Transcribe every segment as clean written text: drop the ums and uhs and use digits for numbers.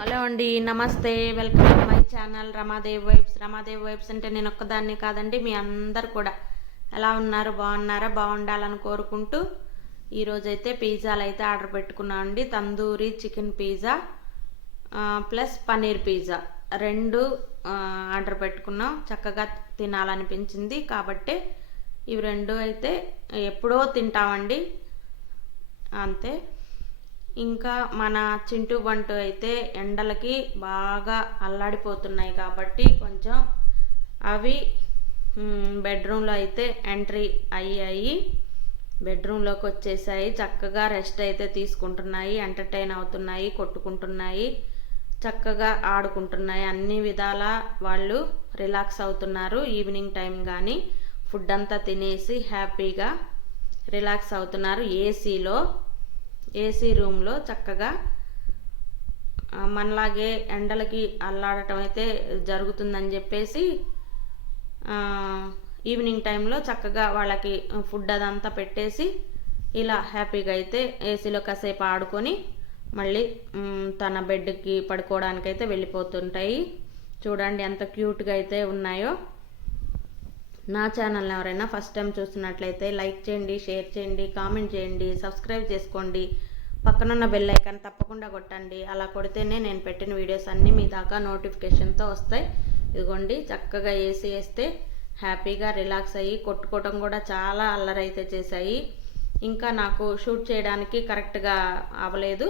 Hello అండి, నమస్తే. Welcome to my channel Ramadev vibes. Ramadev vibes అంటే నేను ఒక్కదాన్ని కాదండి, మీ అందరు కూడా ఎలా ఉన్నారు? బాగున్నారా? బాగుండాలని కోరుకుంటూ ఈరోజైతే పిజ్జాలు అయితే ఆర్డర్ పెట్టుకున్నాను అండి. Tandoori chicken pizza plus paneer pizza రెండు ఆర్డర్ పెట్టుకున్నాం. చక్కగా తినాలనిపించింది కాబట్టి ఇవి రెండు అయితే ఎప్పుడో తింటామండి, అంతే. ఇంకా మన చింటూ బంటు అయితే ఎండలకి బాగా అల్లాడిపోతున్నాయి కాబట్టి కొంచెం అవి బెడ్రూమ్లో అయితే ఎంట్రీ అయ్యాయి, బెడ్రూమ్లోకి వచ్చేసాయి. చక్కగా రెస్ట్ అయితే తీసుకుంటున్నాయి, ఎంటర్టైన్ అవుతున్నాయి, కొట్టుకుంటున్నాయి, చక్కగా ఆడుకుంటున్నాయి. అన్ని విధాల వాళ్ళు రిలాక్స్ అవుతున్నారు. ఈవినింగ్ టైం కానీ ఫుడ్ అంతా తినేసి హ్యాపీగా రిలాక్స్ అవుతున్నారు. ఏసీ రూమ్లో చక్కగా మనలాగే ఎండలకి అల్లాడటం అయితే జరుగుతుందని చెప్పేసి ఈవినింగ్ టైంలో చక్కగా వాళ్ళకి ఫుడ్ అదంతా పెట్టేసి ఇలా హ్యాపీగా అయితే ఏసీలో కాసేపు ఆడుకొని మళ్ళీ తన బెడ్కి పడుకోవడానికైతే వెళ్ళిపోతుంటాయి. చూడండి ఎంత క్యూట్గా అయితే ఉన్నాయో. నా ఛానల్ని ఎవరైనా ఫస్ట్ టైం చూస్తున్నట్లయితే లైక్ చేయండి, షేర్ చేయండి, కామెంట్ చేయండి, సబ్స్క్రైబ్ చేసుకోండి. పక్కనున్న బెల్ ఐకాన్ తప్పకుండా కొట్టండి. అలా కొడితేనే నేను పెట్టిన వీడియోస్ అన్నీ మీ దాకా నోటిఫికేషన్తో వస్తాయి. ఇదిగోండి చక్కగా ఏసీ వేస్తే హ్యాపీగా రిలాక్స్ అయ్యి కొట్టుకోవటం కూడా చాలా అల్లరైతే చేశాయి. ఇంకా నాకు షూట్ చేయడానికి కరెక్ట్గా అవ్వలేదు,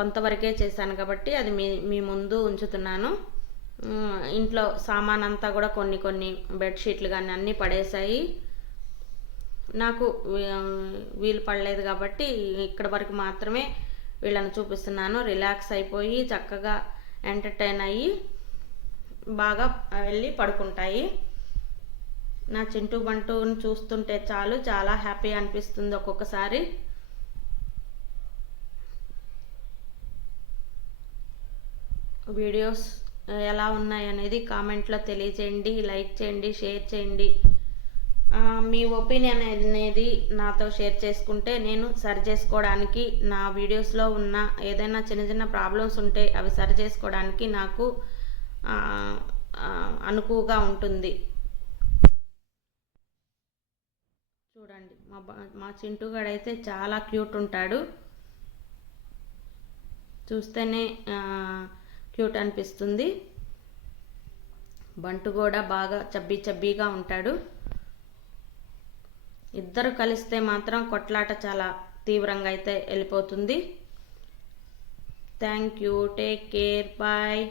కొంతవరకే చేశాను కాబట్టి అది మీ ముందు ఉంచుతున్నాను. ఇంట్లో సామాన్ అంతా కూడా కొన్ని బెడ్షీట్లు కానీ అన్నీ పడేశాయి. నాకు వీలు పడలేదు కాబట్టి ఇక్కడ వరకు మాత్రమే వీళ్ళని చూపిస్తున్నాను. రిలాక్స్ అయిపోయి చక్కగా ఎంటర్టైన్ అయ్యి బాగా వెళ్ళి పడుకుంటాయి. నా చింటూ బంటుని చూస్తుంటే చాలు చాలా హ్యాపీ అనిపిస్తుంది ఒక్కొక్కసారి. వీడియోస్ ఎలా ఉన్నాయి అనేది కామెంట్లో తెలియచేయండి, లైక్ చేయండి, షేర్ చేయండి. మీ ఒపీనియన్ అనేది నాతో షేర్ చేసుకుంటే నేను సరి చేసుకోవడానికి, నా వీడియోస్లో ఉన్న ఏదైనా చిన్న ప్రాబ్లమ్స్ ఉంటే అవి సరి చేసుకోవడానికి నాకు అనుకువగా ఉంటుంది. చూడండి మా చింటూగాడైతే చాలా క్యూట్ ఉంటాడు, చూస్తేనే క్యూట్ అనిపిస్తుంది. బంటు కూడా బాగా చబ్బీగా ఉంటాడు. ఇద్దరు కలిస్తే మాత్రం కొట్లాట చాలా తీవ్రంగా అయితే వెళ్ళిపోతుంది. Thank you, take care, bye.